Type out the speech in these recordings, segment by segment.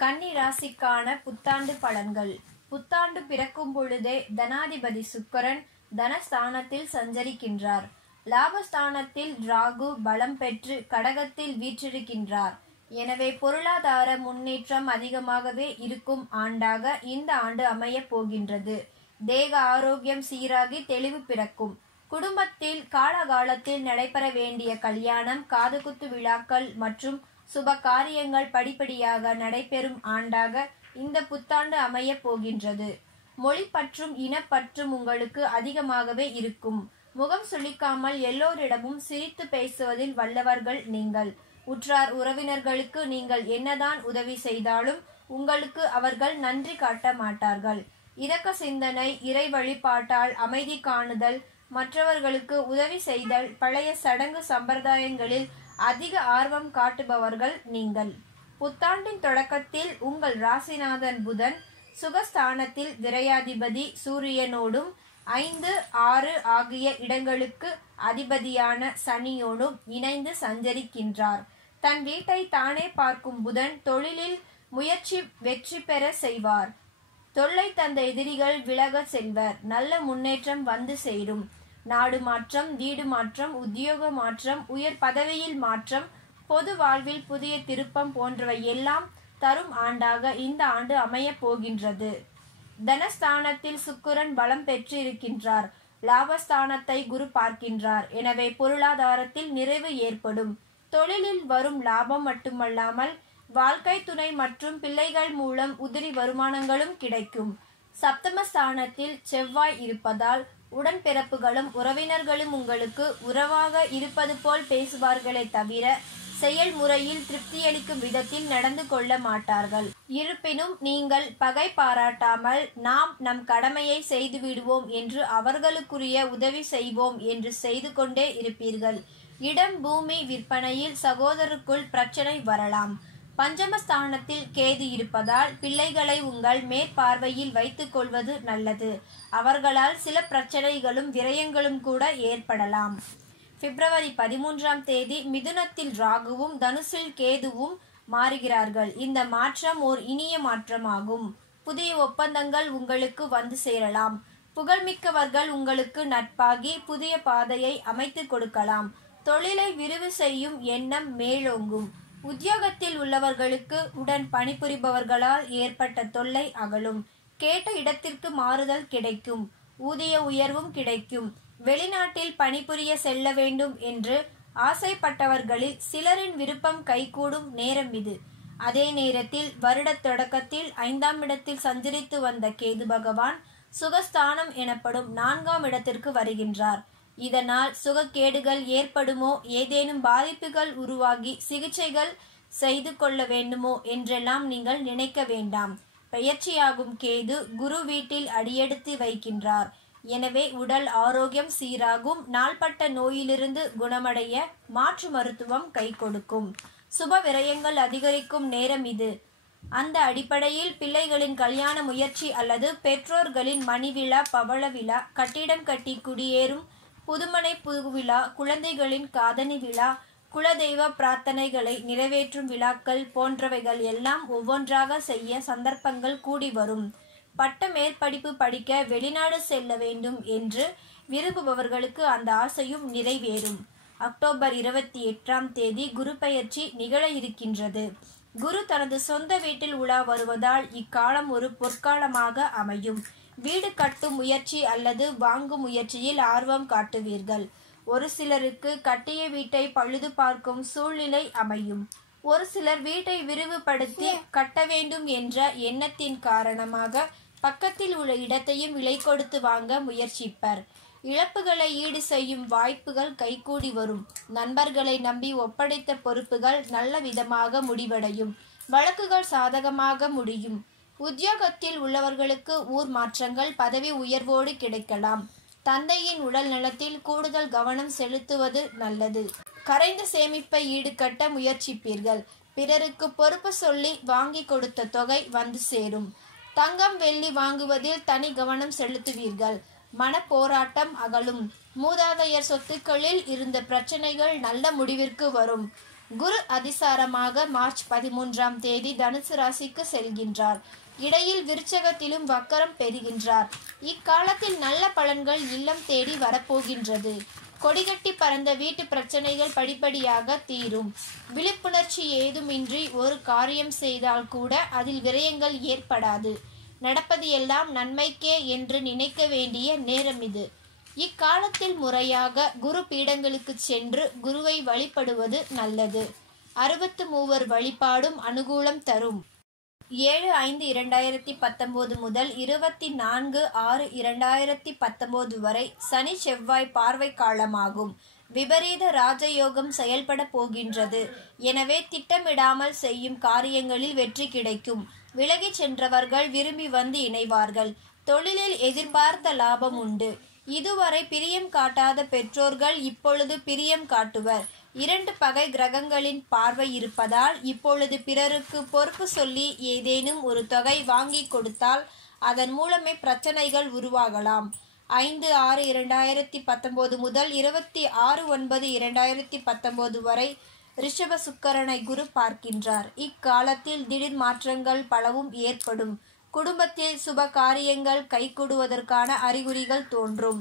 கன்னி ராசிக்கான புத்தாண்டு பலன்கள். புத்தாண்டு பிறக்கும் பொழுதே தனாதிபதி சுக்கிரன் தனஸ்தானத்தில் சஞ்சரிக்கின்றார். லாபஸ்தானத்தில் ராகு பலம் பெற்று கடகத்தில் வீற்றிருக்கின்றார். எனவே பொருளாதார முன்னேற்றம் அதிகமாகவே இருக்கும் ஆண்டாக இந்த ஆண்டு அமையப் போகின்றது. தேக ஆரோக்கியம் சீராகி தெளிவு பிறக்கும். குடும்பத்தில் காலகாலத்தில் நடைபெற வேண்டிய கல்யாணம், காதுகுத்து விழாக்கள் மற்றும் சுப காரியங்கள் படிப்படியாக நடைபெறும் ஆண்டாக இந்த புத்தாண்டு அமைய போகின்றது. மொழி பற்றும் இனப்பற்றும் உங்களுக்கு அதிகமாகவே இருக்கும். முகம் சுளிக்காமல் எல்லோரிடமும் சிரித்து பேசுவதில் வல்லவர்கள் நீங்கள். உற்றார் உறவினர்களுக்கு நீங்கள் என்னதான் உதவி செய்தாலும் உங்களுக்கு அவர்கள் நன்றி காட்ட மாட்டார்கள். இரக்க சிந்தனை, இறை வழிபாட்டால் அமைதி காணுதல், மற்றவர்களுக்கு உதவி செய்தல், பழைய சடங்கு சம்பிரதாயங்களில் அதிக ஆர்வம் காட்டுபவர்கள் நீங்கள். புத்தாண்டின் தொடக்கத்தில் உங்கள் ராசிநாதன் புதன் சுகஸ்தானத்தில் விரையாதிபதி சூரியனோடும் 5, 6 ஆகிய இடங்களுக்கு அதிபதியான சனியோடும் இணைந்து சஞ்சரிக்கின்றார். தன் வீட்டை தானே பார்க்கும் புதன் தொழிலில் முயற்சி வெற்றி பெற செய்வார். தொல்லை தந்த எதிரிகள் விலகச் செல்வர். நல்ல முன்னேற்றம் வந்து சேரும். நாடு மாற்றம், வீடு மாற்றம், உத்தியோக மாற்றம், உயர் பதவியில் மாற்றம், பொது வாழ்வில் புதிய திருப்பம் போன்றவை எல்லாம் தரும் ஆண்டாக இந்த ஆண்டு அமைய போகின்றது. தனஸ்தானத்தில் சுக்கிரன் பலம் பெற்று இருக்கின்றார். லாபஸ்தானத்தை குரு பார்க்கின்றார். எனவே பொருளாதாரத்தில் நிறைவு ஏற்படும். தொழிலில் வரும் லாபம் மட்டுமல்லாமல் வாழ்க்கை துணை மற்றும் பிள்ளைகள் மூலம் உதிரி வருமானங்களும் கிடைக்கும். சப்தமஸ்தானத்தில் செவ்வாய் இருப்பதால் உடன்பிறப்புகளும் உறவினர்களும் உங்களுக்கு உறவாக இருப்பது போல் பேசுவார்களே தவிர செயல்முறையில் திருப்தியளிக்கும் விதத்தில் நடந்து கொள்ள மாட்டார்கள். இருப்பினும் நீங்கள் பகை பாராட்டாமல் நாம் நம் கடமையை செய்து விடுவோம் என்று அவர்களுக்குரிய உதவி செய்வோம் என்று செய்து கொண்டே இருப்பீர்கள். இடம் பூமி விற்பனையில் சகோதரருக்குள் பிரச்சனை வரலாம். பஞ்சமஸ்தானத்தில் கேது இருப்பதால் பிள்ளைகளை உங்கள் மேற்பார்வையில் வைத்துக் கொள்வது நல்லது. அவர்களால் சில பிரச்சனைகளும் விரயங்களும் கூட ஏற்படலாம். பிப்ரவரி 13ஆம் தேதி மிதுனத்தில் ராகுவும் தனுசில் கேதுவும் மாறுகிறார்கள். இந்த மாற்றம் ஓர் இனிய மாற்றமாகும். புதிய ஒப்பந்தங்கள் உங்களுக்கு வந்து சேரலாம். புகழ்மிக்கவர்கள் உங்களுக்கு நட்பாகி புதிய பாதையை அமைத்து கொடுக்கலாம். தொழிலை விரிவு செய்யும் எண்ணம் மேலோங்கும். உத்தியோகத்தில் உள்ளவர்களுக்கு உடன் பணிபுரிபவர்களால் ஏற்பட்ட தொல்லை அகலும். கேட்ட இடத்திற்கு மாறுதல் கிடைக்கும். ஊதிய உயர்வும் கிடைக்கும். வெளிநாட்டில் பணிபுரிய செல்ல வேண்டும் என்று ஆசைப்பட்டவர்களில் சிலரின் விருப்பம் கைகூடும் நேரம் இது. அதே நேரத்தில் வருட தொடக்கத்தில் 5ஆம் இடத்தில் சஞ்சரித்து வந்த கேது பகவான் சுகஸ்தானம் எனப்படும் 4ஆம் இடத்திற்கு வருகின்றார். இதனால் சுகக்கேடுகள் ஏற்படுமோ, ஏதேனும் பாதிப்புகள் உருவாகி சிகிச்சைகள் செய்து கொள்ள வேண்டுமோ என்றெல்லாம் நீங்கள் நினைக்க வேண்டாம். பெயர்ச்சியாகும் கேது குரு வீட்டில் அடியெடுத்து வைக்கின்றார். எனவே உடல் ஆரோக்கியம் சீராகும். நாள்பட்ட நோயிலிருந்து குணமடைய மாற்று மருத்துவம் கை கொடுக்கும். சுப விரயங்கள் அதிகரிக்கும் நேரம் இது. அந்த அடிப்படையில் பிள்ளைகளின் கல்யாண முயற்சி அல்லது பெற்றோர்களின் மணி விழா, பவள விழா, கட்டிடம் கட்டி குடியேறும் புதுமனை புகுவிழா, குழந்தைகளின் காதணி விழா, குலதெய்வ பிரார்த்தனைகளை நிறைவேற்றும் விழாக்கள் போன்றவைகள் எல்லாம் ஒவ்வொன்றாக செய்ய சந்தர்ப்பங்கள் கூடி வரும். பட்ட மேற்படிப்பு படிக்க வெளிநாடு செல்ல வேண்டும் என்று விரும்புபவர்களுக்கு அந்த ஆசையும் நிறைவேறும். அக்டோபர் 28ஆம் தேதி குரு பெயர்ச்சி நிகழ இருக்கின்றது. குரு தனது சொந்த வீட்டில் உலா வருவதால் இக்காலம் ஒரு பொற்காலமாக அமையும். வீடு கட்டும் முயற்சி அல்லது வாங்கும் முயற்சியில் ஆர்வம் காட்டுவீர்கள். ஒரு சிலருக்கு கட்டிய வீட்டை பழுது பார்க்கும் சூழ்நிலை அமையும். ஒரு சிலர் வீட்டை விரிவுபடுத்தி கட்ட வேண்டும் என்ற எண்ணத்தின் காரணமாக பக்கத்தில் உள்ள இடத்தையும் விலை கொடுத்து வாங்க முயற்சிப்பர். இழப்புகளை ஈடு செய்யும் வாய்ப்புகள் கைகூடி வரும். நண்பர்களை நம்பி ஒப்படைத்த பொறுப்புகள் நல்ல விதமாக முடிவடையும். வழக்குகள் சாதகமாக முடியும். உத்தியோகத்தில் உள்ளவர்களுக்கு ஊர் மாற்றங்கள், பதவி உயர்வோடு கிடைக்கலாம். தந்தையின் உடல் நலத்தில் கூடுதல் கவனம் செலுத்துவது நல்லது. கரைந்த சேமிப்பை ஈடுகட்ட முயற்சிப்பீர்கள். பிறருக்கு பொறுப்பு சொல்லி வாங்கி கொடுத்த தொகை வந்து சேரும். தங்கம் வெள்ளி வாங்குவதில் தனி கவனம் செலுத்துவீர்கள். மன போராட்டம் அகலும். மூதாதையர் சொத்துக்களில் இருந்த பிரச்சனைகள் நல்ல முடிவிற்கு வரும். குரு அதிசாரமாக மார்ச் 13ஆம் தேதி தனுசு ராசிக்கு செல்கின்றார். இடையில் விருச்சகத்திலும் வக்கரம் பெறுகின்றார். இக்காலத்தில் நல்ல பலன்கள் இல்லம் தேடி வரப்போகின்றது. கொடிகட்டி பறந்த வீட்டு பிரச்சனைகள் படிப்படியாக தீரும். விழிப்புணர்ச்சி ஏதுமின்றி ஒரு காரியம் செய்தால் கூட அதில் விரயங்கள் ஏற்படாது. நடப்பது எல்லாம் நன்மைக்கே என்று நினைக்க வேண்டிய நேரம் இது. இக்காலத்தில் முறையாக குரு பீடங்களுக்கு சென்று குருவை வழிபடுவது நல்லது. 63 வழிபாடும் அனுகூலம் தரும். 7/5/2019 முதல் 24/6/2019 வரை சனி செவ்வாய் பார்வை காலமாகும். விபரீத ராஜயோகம் செயல்பட போகின்றது. எனவே திட்டமிடாமல் செய்யும் காரியங்களில் வெற்றி கிடைக்கும். விலகி சென்றவர்கள் விரும்பி வந்து இணைவார்கள். தொழிலில் எதிர்பார்த்த லாபம் உண்டு. இதுவரை பிரியம் காட்டாத பெற்றோர்கள் இப்பொழுது பிரியம் காட்டுவர். 2 பகை கிரகங்களின் பார்வை இருப்பதால் இப்பொழுது பிறருக்கு பொறுப்பு சொல்லி ஏதேனும் ஒரு தொகை வாங்கி கொடுத்தால் அதன் மூலமே பிரச்சனைகள் உருவாகலாம். 5/6/2019 முதல் 26/9/2019 வரை ரிஷப சுக்கிரனை குரு பார்க்கின்றார். இக்காலத்தில் திடீர் மாற்றங்கள் பலவும் ஏற்படும். குடும்பத்தில் சுப காரியங்கள் கைகூடுவதற்கான அறிகுறிகள் தோன்றும்.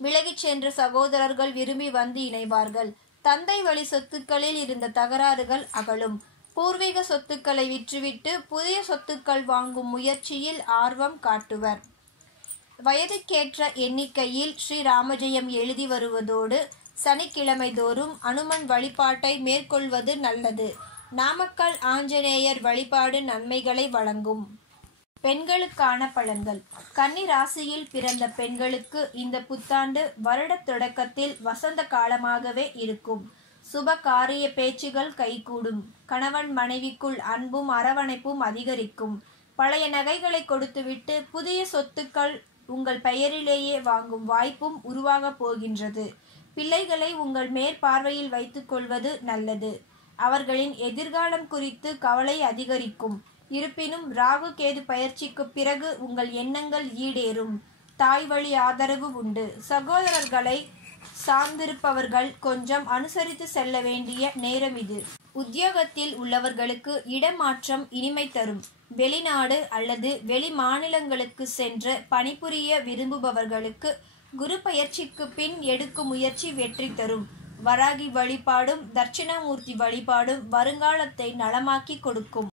விலகிச் சென்ற சகோதரர்கள் விரும்பி வந்து இணைவார்கள். தந்தை வழி சொத்துக்களில் இருந்த தகராறுகள் அகலும். பூர்வீக சொத்துக்களை விற்றுவிட்டு புதிய சொத்துக்கள் வாங்கும் முயற்சியில் ஆர்வம் காட்டுவர். வயதுக்கேற்ற எண்ணிக்கையில் ஸ்ரீ ராமஜெயம் எழுதி வருவதோடு சனிக்கிழமை தோறும் அனுமன் வழிபாட்டை மேற்கொள்வது நல்லது. நாமக்கல் ஆஞ்சநேயர் வழிபாடு நன்மைகளை வழங்கும். பெண்களுக்கான பலன்கள். கன்னி ராசியில் பிறந்த பெண்களுக்கு இந்த புத்தாண்டு வருட தொடக்கத்தில் வசந்த காலமாகவே இருக்கும். சுப காரிய பேச்சுகள் கைகூடும். கணவன் மனைவிக்குள் அன்பும் அரவணைப்பும் அதிகரிக்கும். பழைய நகைகளை கொடுத்துவிட்டு புதிய சொத்துக்கள் உங்கள் பெயரிலேயே வாங்கும் வாய்ப்பும் உருவாக போகின்றது. பிள்ளைகளை உங்கள் மேற்பார்வையில் வைத்துக் கொள்வது நல்லது. அவர்களின் எதிர்காலம் குறித்து கவலை அதிகரிக்கும். இருப்பினும் ராகு கேது பயிற்சிக்கு பிறகு உங்கள் எண்ணங்கள் ஈடேறும். தாய் வழி ஆதரவு உண்டு. சகோதரர்களை சார்ந்திருப்பவர்கள் கொஞ்சம் அனுசரித்து செல்ல வேண்டிய நேரம் இது. உத்தியோகத்தில் உள்ளவர்களுக்கு இடமாற்றம் இனிமை தரும். வெளிநாடு அல்லது வெளி மாநிலங்களுக்கு சென்று பணிபுரிய விரும்புபவர்களுக்கு குரு பயிற்சிக்கு பின் எடுக்கும் முயற்சி வெற்றி தரும். வராகி வழிபாடும் தட்சிணாமூர்த்தி வழிபாடும் வருங்காலத்தை நலமாக்கி கொடுக்கும்.